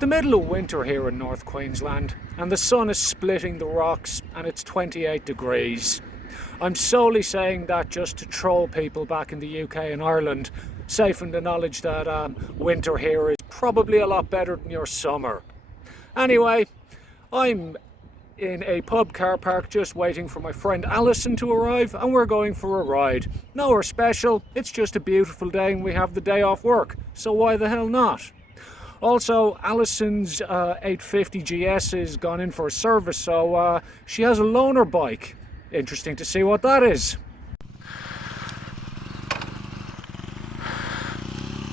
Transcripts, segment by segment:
the middle of winter here in North Queensland and the sun is splitting the rocks and it's 28 degrees. I'm solely saying that just to troll people back in the UK and Ireland, safe in the knowledge that winter here is probably a lot better than your summer. Anyway, I'm in a pub car park just waiting for my friend Alison to arrive, and we're going for a ride. Nowhere special, it's just a beautiful day and we have the day off work, so why the hell not? Also, Alison's 850 GS has gone in for a service, so she has a loaner bike. Interesting to see what that is.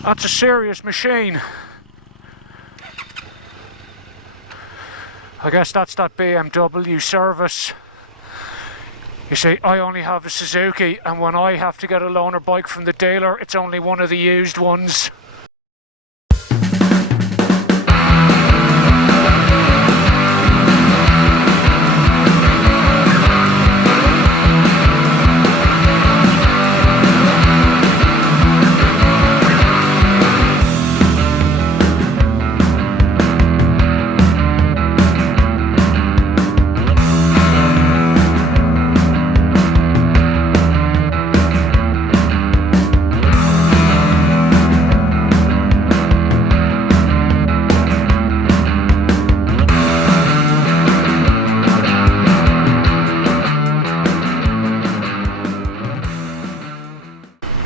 That's a serious machine. I guess that's that BMW service. You see, I only have a Suzuki, and when I have to get a loaner bike from the dealer, it's only one of the used ones.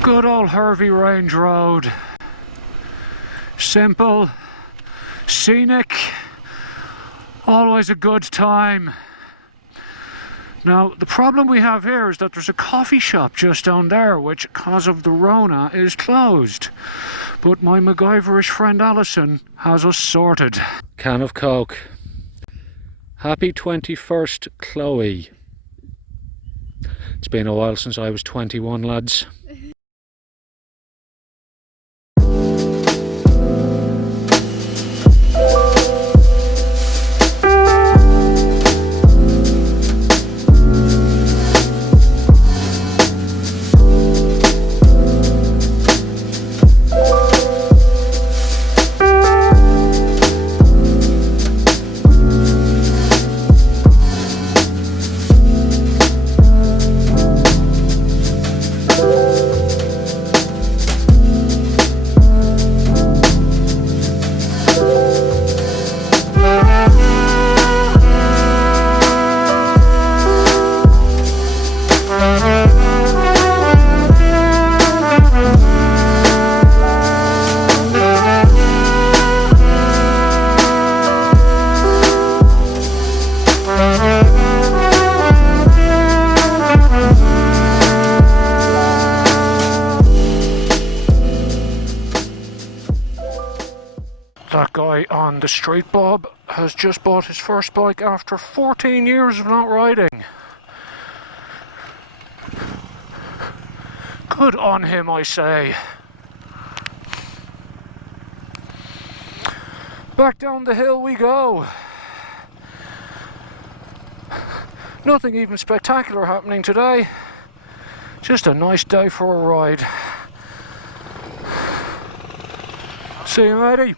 Good old Hervey Range Road. Simple, scenic, always a good time. Now, the problem we have here is that there's a coffee shop just down there, which, because of the Rona, is closed. But my MacGyverish friend Alison has us sorted. Can of Coke. Happy 21st, Chloe. It's been a while since I was 21, lads. That guy on the street, Bob, has just bought his first bike after 14 years of not riding. Good on him, I say. Back down the hill we go. Nothing even spectacular happening today. Just a nice day for a ride. See you, matey.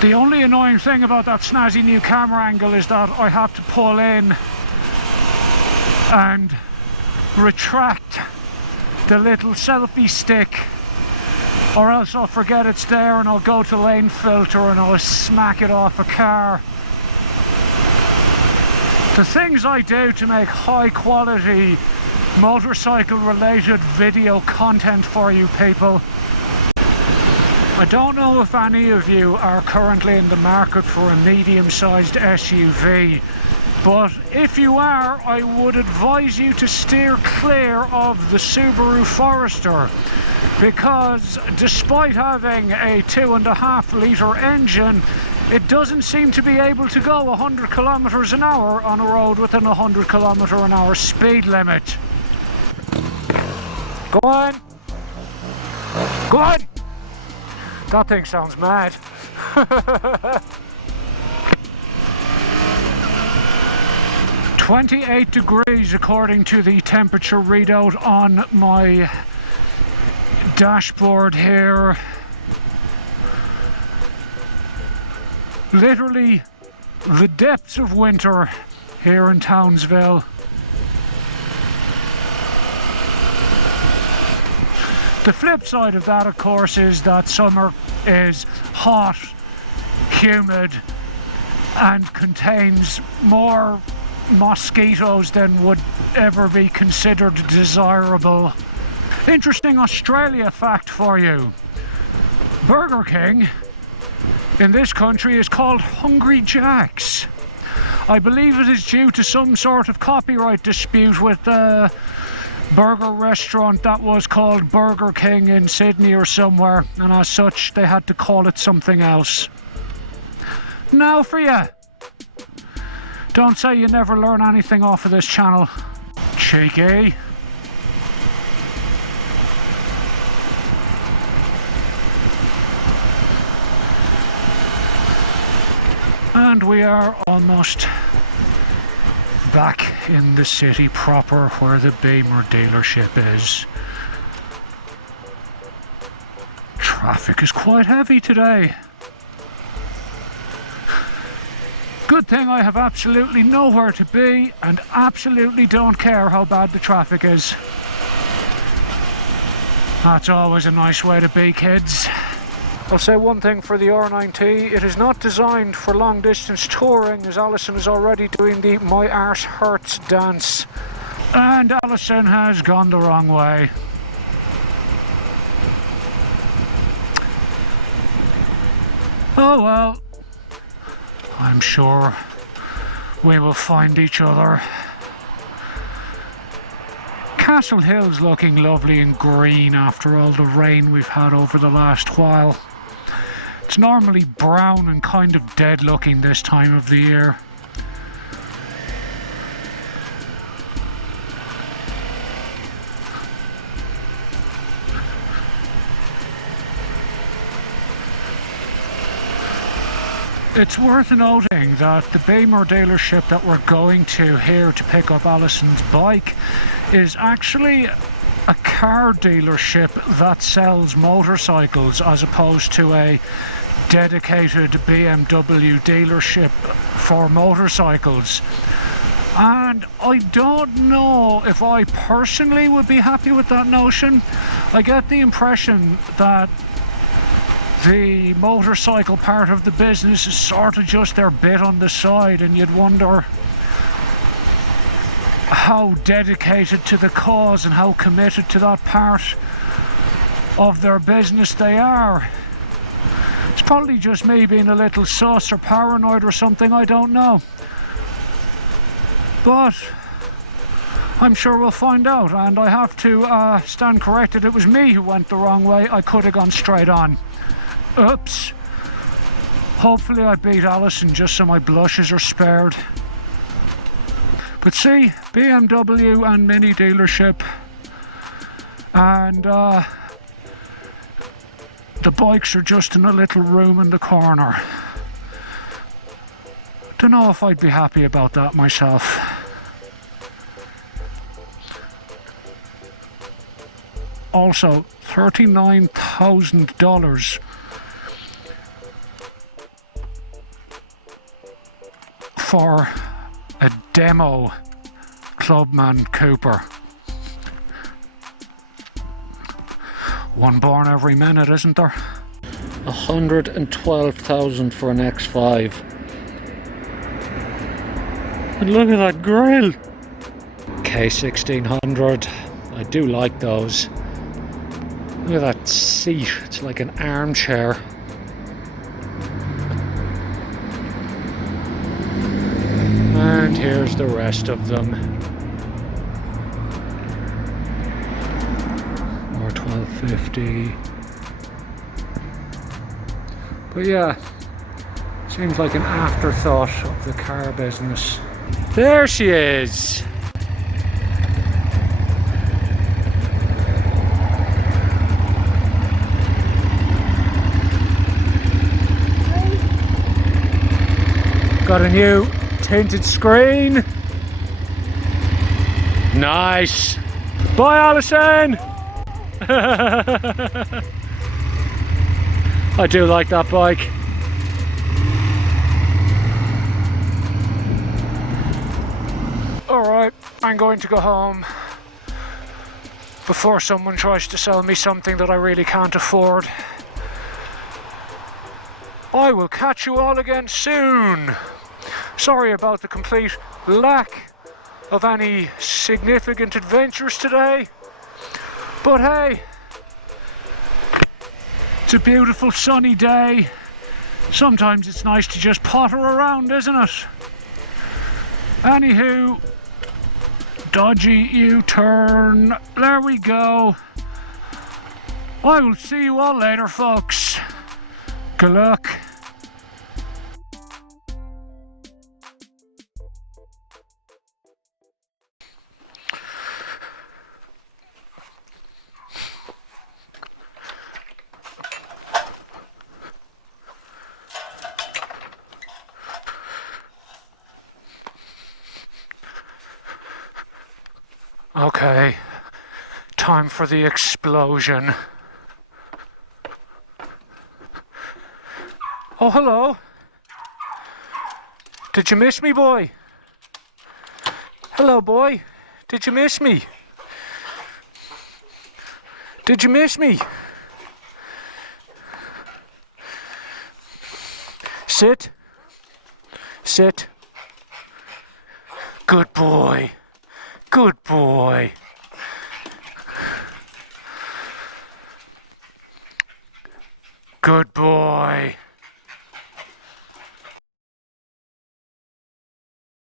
The only annoying thing about that snazzy new camera angle is that I have to pull in and retract the little selfie stick, or else I'll forget it's there and I'll go to lane filter and I'll smack it off a car. The things I do to make high quality motorcycle related video content for you people. I don't know if any of you are currently in the market for a medium-sized SUV, but if you are, I would advise you to steer clear of the Subaru Forester, because despite having a 2.5 litre engine, it doesn't seem to be able to go 100 kilometers an hour on a road within a 100 kilometer an hour speed limit. Go on! Go on! That thing sounds mad. 28 degrees according to the temperature readout on my dashboard here. Literally the depths of winter here in Townsville. The flip side of that, of course, is that summer is hot, humid, and contains more mosquitoes than would ever be considered desirable. Interesting Australia fact for you. Burger King in this country is called Hungry Jack's. I believe it is due to some sort of copyright dispute with the burger restaurant that was called Burger King in Sydney or somewhere, and as such they had to call it something else. Now for you. Don't say you never learn anything off of this channel. Cheeky. And we are almost back in the city proper where the Beamer dealership is. Traffic is quite heavy today. Good thing I have absolutely nowhere to be and absolutely don't care how bad the traffic is. That's always a nice way to be, kids. I'll say one thing for the R9T, it is not designed for long distance touring, as Alison is already doing the My Arse Hurts dance. And Alison has gone the wrong way. Oh well, I'm sure we will find each other. Castle Hill's looking lovely and green after all the rain we've had over the last while. It's normally brown and kind of dead looking this time of the year. It's worth noting that the Beamer dealership that we're going to here to pick up Alison's bike is actually a car dealership that sells motorcycles, as opposed to a dedicated BMW dealership for motorcycles. And I don't know if I personally would be happy with that notion. I get the impression that the motorcycle part of the business is sort of just their bit on the side, and you'd wonder how dedicated to the cause and how committed to that part of their business they are. It's probably just me being a little sus or paranoid or something, I don't know. But I'm sure we'll find out, and I have to stand corrected. It was me who went the wrong way. I could have gone straight on. Oops. Hopefully I beat Alison just so my blushes are spared. But see, BMW and Mini dealership, and the bikes are just in a little room in the corner. Don't know if I'd be happy about that myself. Also, $39,000 for a demo Clubman Cooper. One born every minute, isn't there? 112,000 for an X5. And look at that grille! K1600. I do like those. Look at that seat, it's like an armchair. And here's the rest of them. More 1250. But yeah, seems like an afterthought of the car business. There she is! Got a new tinted screen. Nice. Bye, Alison. I do like that bike. Alright, I'm going to go home before someone tries to sell me something that I really can't afford. I will catch you all again soon. Sorry about the complete lack of any significant adventures today, but hey, it's a beautiful sunny day. Sometimes it's nice to just potter around, isn't it? Anywho, dodgy U-turn, there we go. I will see you all later, folks. Good luck. Okay, time for the explosion. Oh, hello. Did you miss me, boy? Hello, boy. Did you miss me? Did you miss me? Sit. Sit. Good boy. Good boy. Good boy.